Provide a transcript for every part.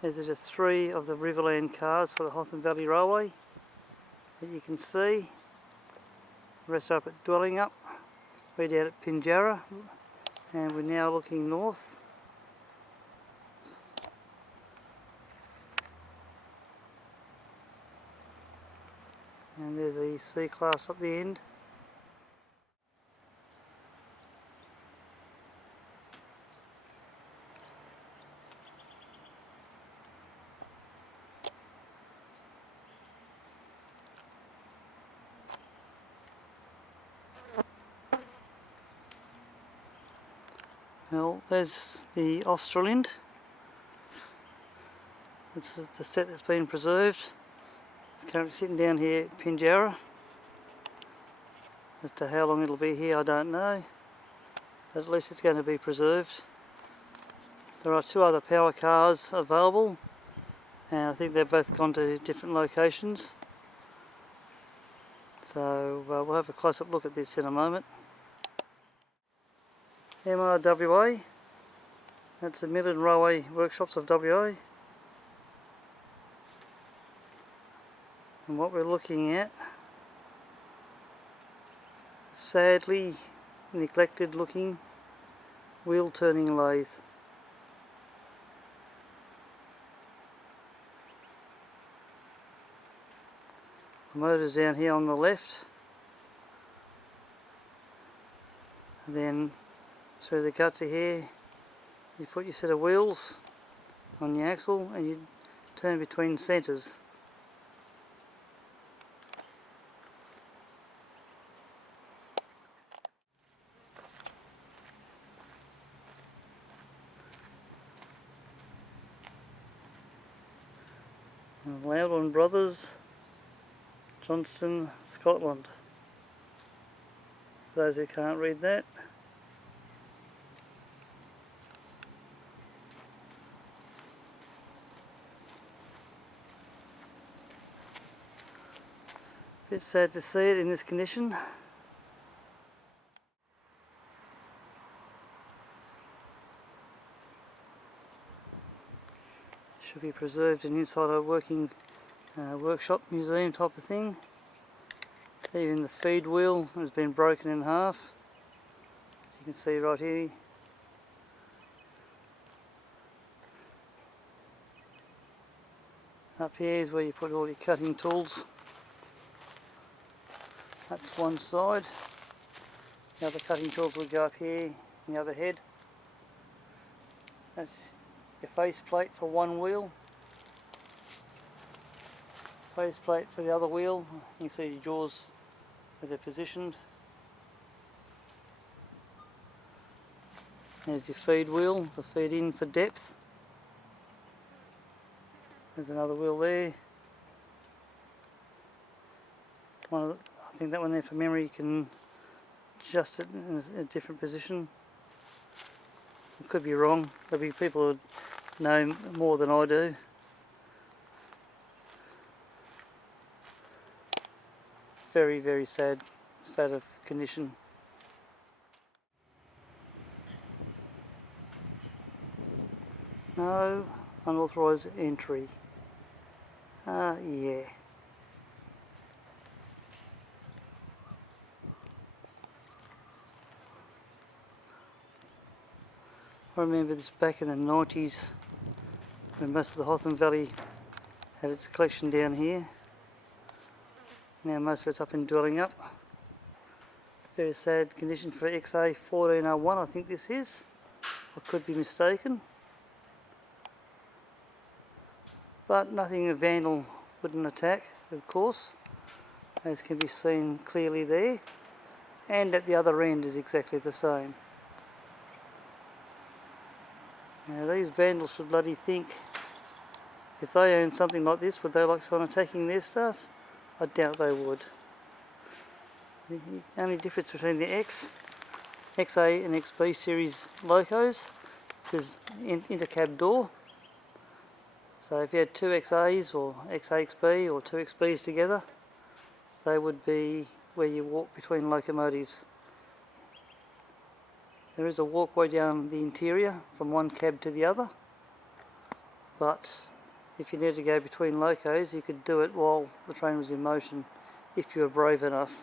These are just 3 of the Riverland cars for the Hotham Valley Railway that you can see. The rest are up at Dwellingup. We're down at Pinjarra and we're now looking north. And there's a C-class up the end. Well, there's the Australind. This is the set that's been preserved. It's currently sitting down here at Pinjarra. As to how long it'll be here, I don't know, but at least it's going to be preserved. There are 2 other power cars available, and I think they've both gone to different locations. So we'll have a close-up look at this in a moment. MRWA, that's the Midland Railway Workshops of WA. And what we're looking at, sadly neglected looking wheel turning lathe. The motor's down here on the left, and then through the gutsy here you put your set of wheels on your axle and you turn between centres. Loudon Brothers, Johnston, Scotland. For those who can't read that. Bit sad to see it in this condition. Should be preserved and inside a working workshop museum type of thing. Even the feed wheel has been broken in half, as you can see right here. Up here is where you put all your cutting tools. That's one side. The other cutting tools would go up here in the other head. That's your face plate for one wheel. Face plate for the other wheel. You can see your jaws where they're positioned. There's your feed wheel to feed in for depth. There's another wheel there. I think that one there for memory you can adjust it in a different position. I could be wrong. There'll be people who know more than I do. Very, very sad state of condition. No unauthorised entry. Yeah. I remember this back in the 90s when most of the Hotham Valley had its collection down here. Now most of it's up in Dwellingup. Very sad condition for XA 1401, I think this is. I could be mistaken. But nothing a vandal wouldn't attack, of course, as can be seen clearly there. And at the other end is exactly the same. Now these vandals should bloody think, if they own something like this, would they like someone attacking their stuff? I doubt they would. The only difference between the XA and XB series locos, this is intercab door. So if you had 2 XAs or XAXB or 2 XBs together, they would be where you walk between locomotives. There is a walkway down the interior from one cab to the other, but if you needed to go between locos, you could do it while the train was in motion, if you were brave enough.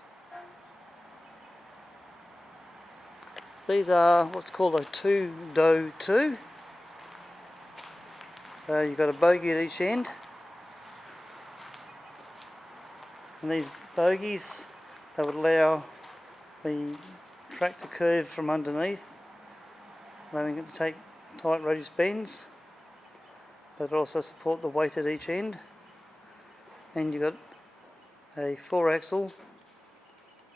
These are what's called a 2-do-2. So you've got a bogie at each end, and these bogies, they would allow the track to curve from underneath, allowing it to take tight radius bends, but also support the weight at each end. And you've got a 4-axle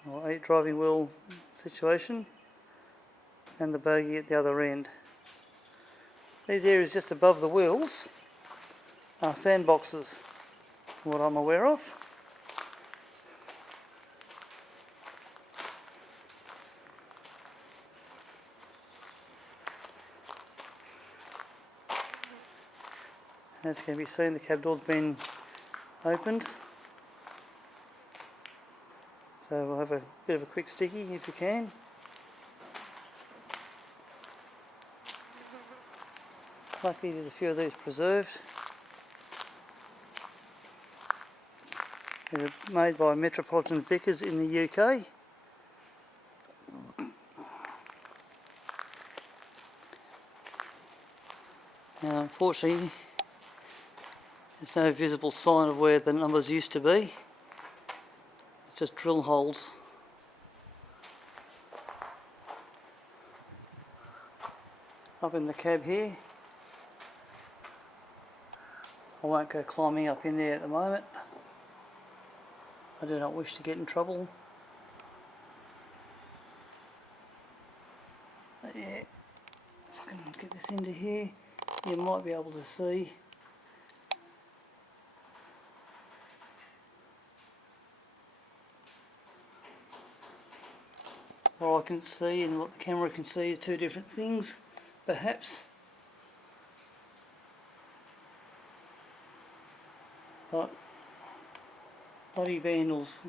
or 8 driving wheel situation, and the bogie at the other end. These areas just above the wheels are sandboxes, from what I'm aware of. As can be seen, the cab door's been opened. So we'll have a bit of a quick sticky if you can. Luckily there's a few of these preserved. They're made by Metropolitan Vickers in the UK. Now, unfortunately, there's no visible sign of where the numbers used to be. It's just drill holes. Up in the cab here. I won't go climbing up in there at the moment. I do not wish to get in trouble. But yeah, if I can get this into here, you might be able to see. What I can see and what the camera can see is two different things, perhaps. But bloody vandals,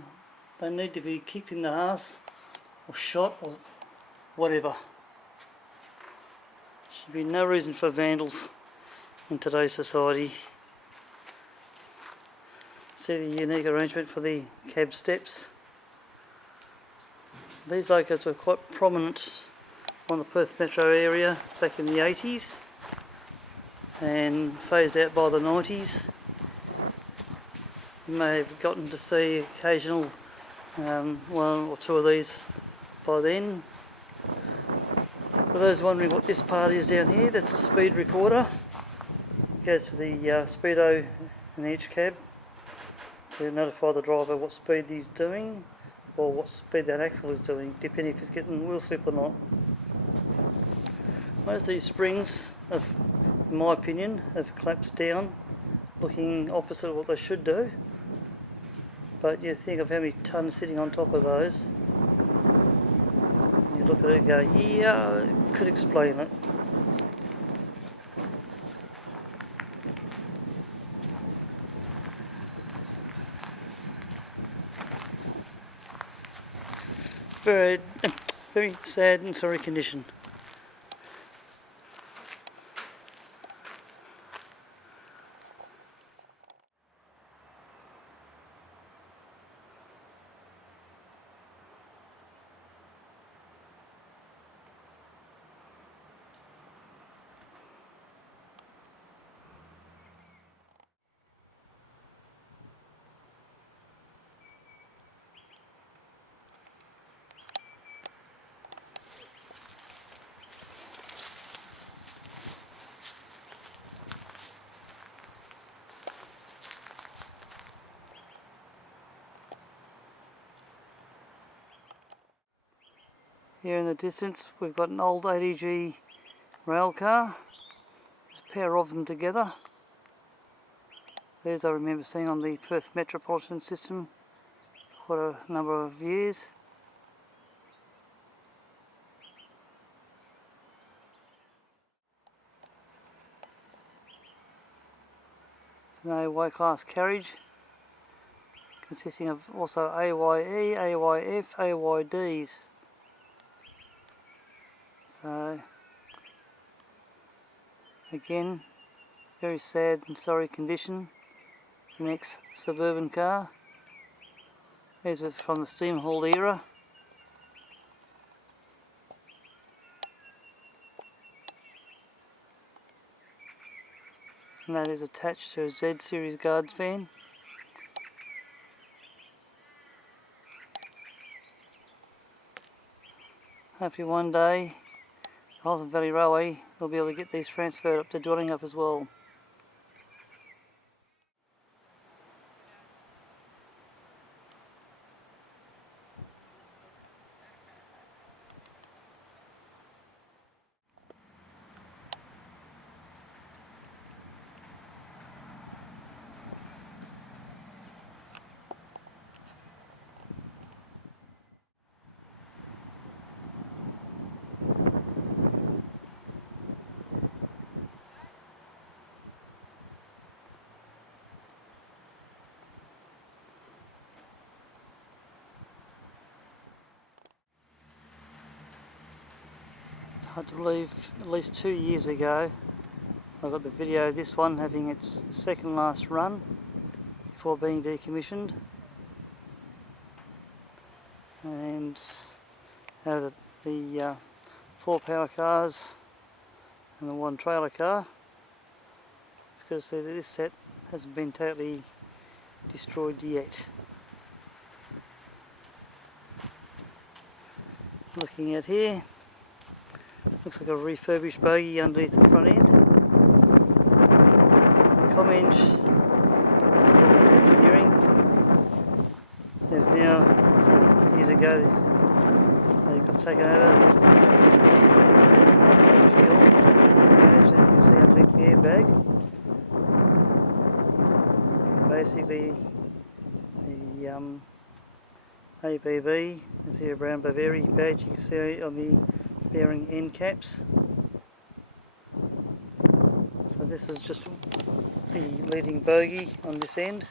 they need to be kicked in the arse or shot or whatever. Should be no reason for vandals in today's society. See the unique arrangement for the cab steps. These locos were quite prominent on the Perth metro area back in the 80s and phased out by the 90s. You may have gotten to see occasional one or two of these by then. For those wondering what this part is down here, that's a speed recorder. It goes to the speedo in each cab to notify the driver what speed he's doing or what speed that axle is doing, depending if it's getting wheel slip or not. Most of these springs, in my opinion, have collapsed down, looking opposite of what they should do. But you think of how many tonnes sitting on top of those, and you look at it and go, yeah, it could explain it. Very, very sad and sorry condition. Here in the distance we've got an old ADG rail car. There's a pair of them together. These I remember seeing on the Perth Metropolitan system for a number of years. It's an AY class carriage consisting of also AYE, AYF, AYDs. So again, Very sad and sorry condition. An ex-suburban car. These are from the steam haul era. And that is attached to a Z series guards van. Hopefully one day the Hotham Valley Railway will be able to get these transferred up to Dwellingup as well. It's hard to believe, at least 2 years ago I got the video of this one having its second last run before being decommissioned, and out of the 4 power cars and the 1 trailer car, it's good to see that this set hasn't been totally destroyed yet. Looking at here, looks like a refurbished bogie underneath the front end. The comment is called engineering. They've now, years ago, they got taken over. It's managed, as you can see underneath the airbag. And basically, the ABB, the Zero Brown Bavaria badge, you can see on the bearing end caps. So this is just the leading bogie on this end.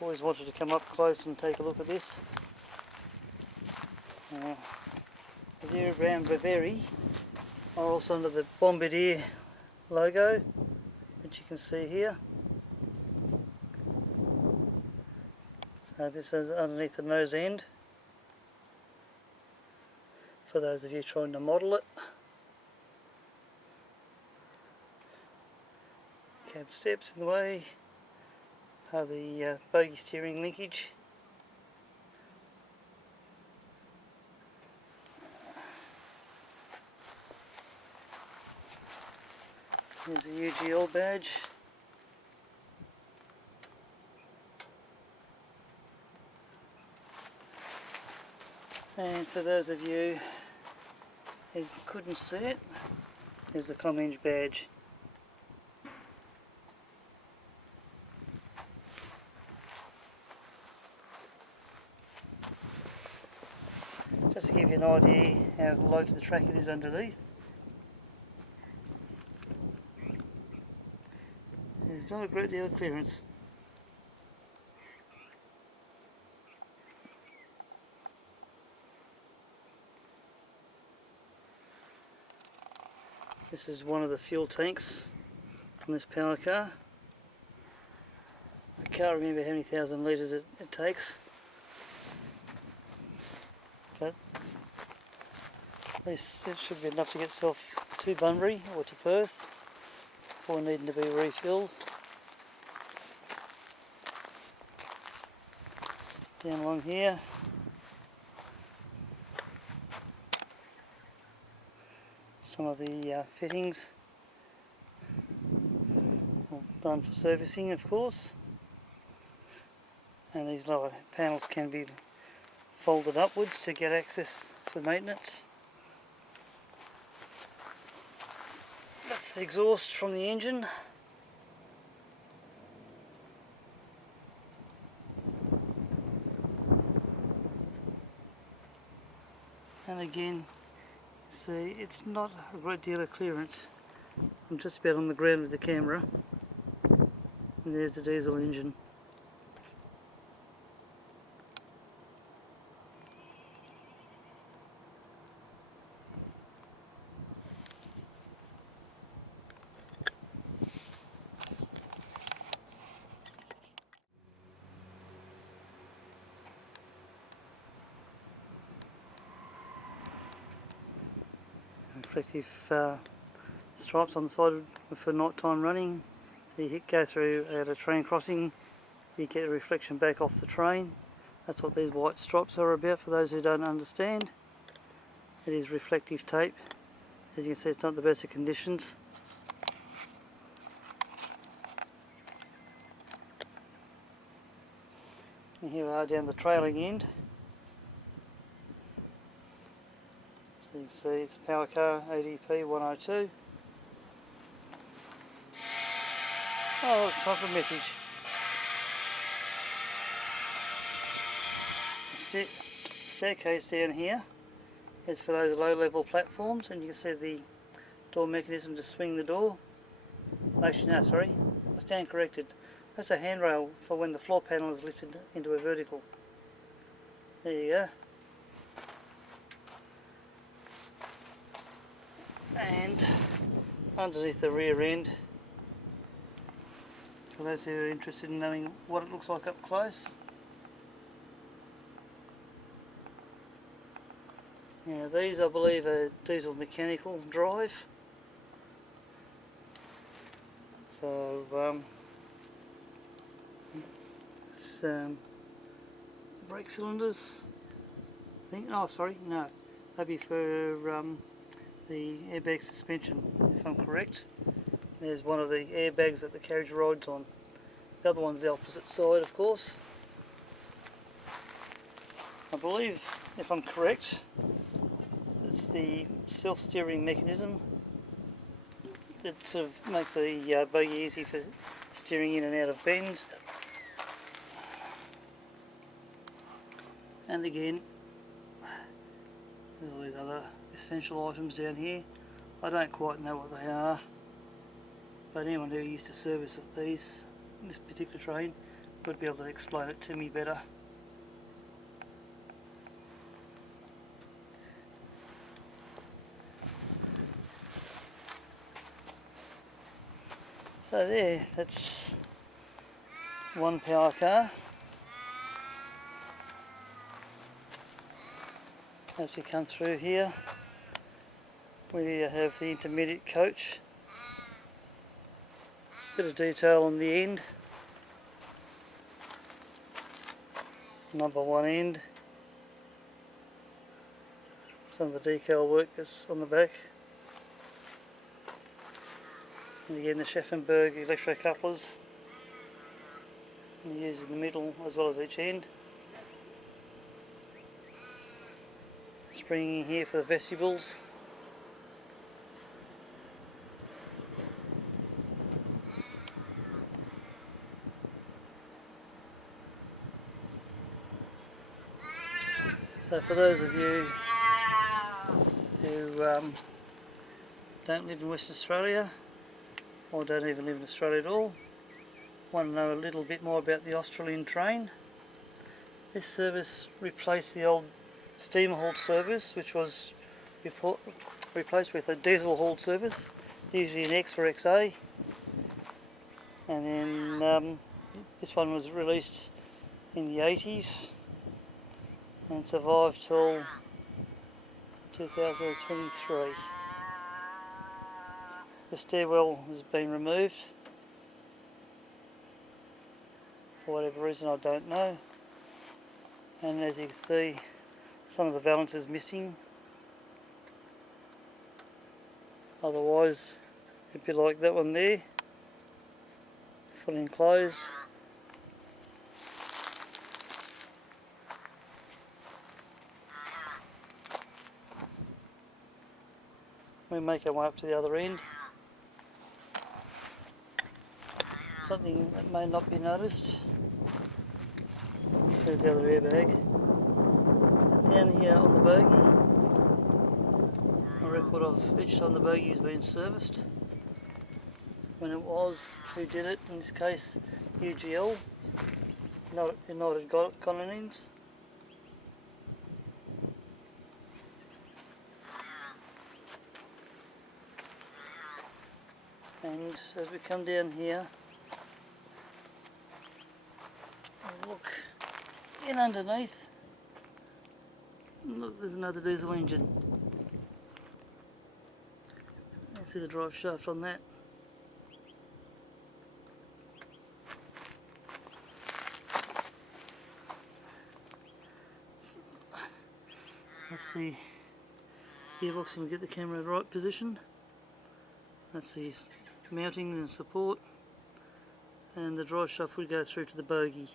Always wanted to come up close and take a look at this. The Zero Brown Bavaria are also under the Bombardier logo, which you can see here. So this is underneath the nose end, for those of you trying to model it. Cab steps in the way, part of the bogie steering linkage. Here's the UGL badge. And for those of you who couldn't see it, there's the Comenge badge. Just to give you an idea how low to the track it is underneath. There's not a great deal of clearance. This is one of the fuel tanks on this power car. I can't remember how many thousand litres it takes, but at least it should be enough to get itself to Bunbury or to Perth before needing to be refilled. Down along here, some of the fittings, all done for servicing, of course, and these lower panels can be folded upwards to get access for maintenance. That's the exhaust from the engine. And again, see, it's not a great deal of clearance. I'm just about on the ground with the camera. And there's the diesel engine. reflective stripes on the side for night time running. So you go through at a train crossing, you get a reflection back off the train. That's what these white stripes are about for those who don't understand. It is reflective tape. As you can see, it's not the best of conditions. And here we are down the trailing end. So you can see it's power car ADP 102. Oh, look, time for a message. The staircase down here is for those low level platforms, and you can see the door mechanism to swing the door. Actually no, sorry, I stand corrected. That's a handrail for when the floor panel is lifted into a vertical. There you go. And underneath the rear end, for those who are interested in knowing what it looks like up close. Now these, I believe, are diesel mechanical drive. So it's brake cylinders, I think. Oh, sorry, no, that'd be for the airbag suspension, if I'm correct. There's one of the airbags that the carriage rides on. The other one's the opposite side, of course. I believe, if I'm correct, it's the self-steering mechanism that sort of makes the buggy easy for steering in and out of bends. And again, there's all these other essential items down here. I don't quite know what they are, but anyone who used to service of this particular train would be able to explain it to me better. So there, that's one power car. As we come through here, we have the intermediate coach. Bit of detail on the end. Number one end. Some of the decal work that's on the back. And again, the Schaffenberg electro couplers used in the middle as well as each end. Springing here for the vestibules. So for those of you who don't live in Western Australia, or don't even live in Australia at all, want to know a little bit more about the Australind train, this service replaced the old steam hauled service, which was replaced with a diesel hauled service, usually an X or XA, and then this one was released in the 80s and survived till 2023. The stairwell has been removed for whatever reason, I don't know, and as you can see, some of the valance is missing. Otherwise it'd be like that one there, fully enclosed. We make our way up to the other end. Something that may not be noticed. There's the other airbag. Down here on the bogie, a record of each time the bogie has been serviced. When it was, who did it, in this case UGL, United Continents. And as we come down here, look in underneath, look, there's another diesel engine. See the drive shaft on that. That's the gearbox, and we get the camera in the right position. That's the mounting and support, and the drive shaft would go through to the bogie.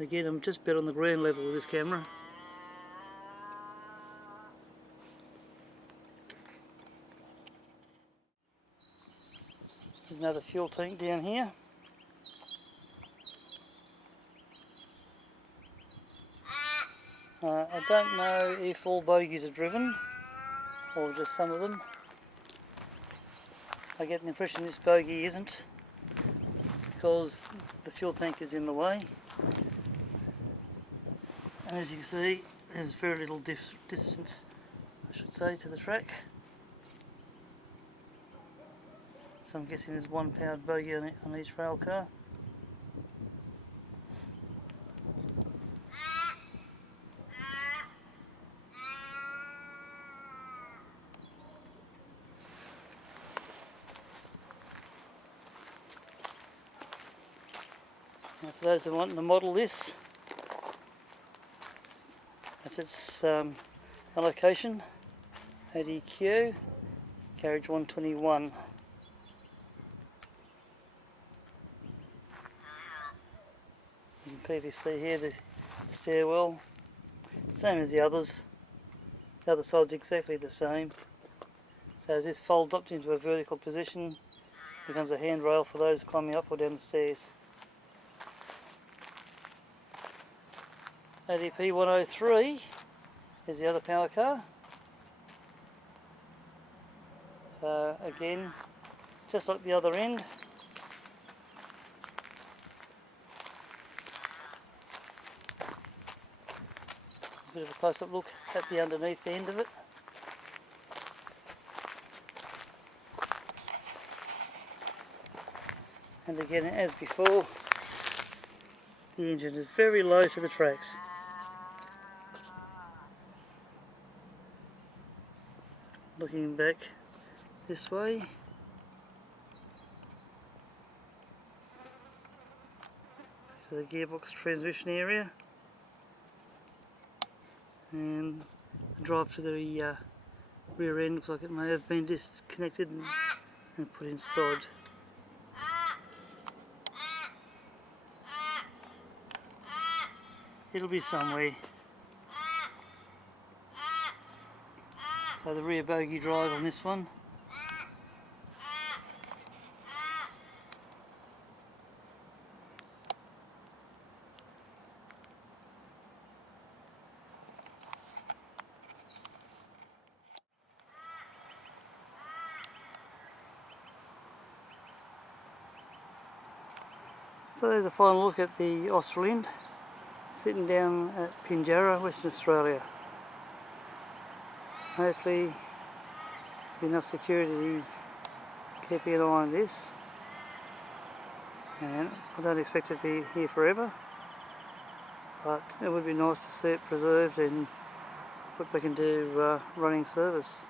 Again, I'm just about on the ground level with this camera. There's another fuel tank down here. I don't know if all bogies are driven or just some of them. I get the impression this bogie isn't, because the fuel tank is in the way. And as you can see, there's very little distance, I should say, to the track. So I'm guessing there's one powered bogie on each rail car. Now for those who want to model this, that's its allocation, ADQ, carriage 121. You can clearly see here the stairwell, same as the others. The other side's exactly the same. So as this folds up into a vertical position, it becomes a handrail for those climbing up or down the stairs. ADP 103 is the other power car. So again, just like the other end, a bit of a close-up look at the underneath end of it. And again, as before, the engine is very low to the tracks. Looking back this way, to the gearbox transmission area, and the drive to the rear end looks like it may have been disconnected and put inside. It'll be somewhere. So the rear bogie drive on this one. So there's a final look at the Australind, sitting down at Pinjarra, Western Australia. Hopefully enough security keeping an eye on this, and I don't expect it to be here forever, but it would be nice to see it preserved and put back into running service.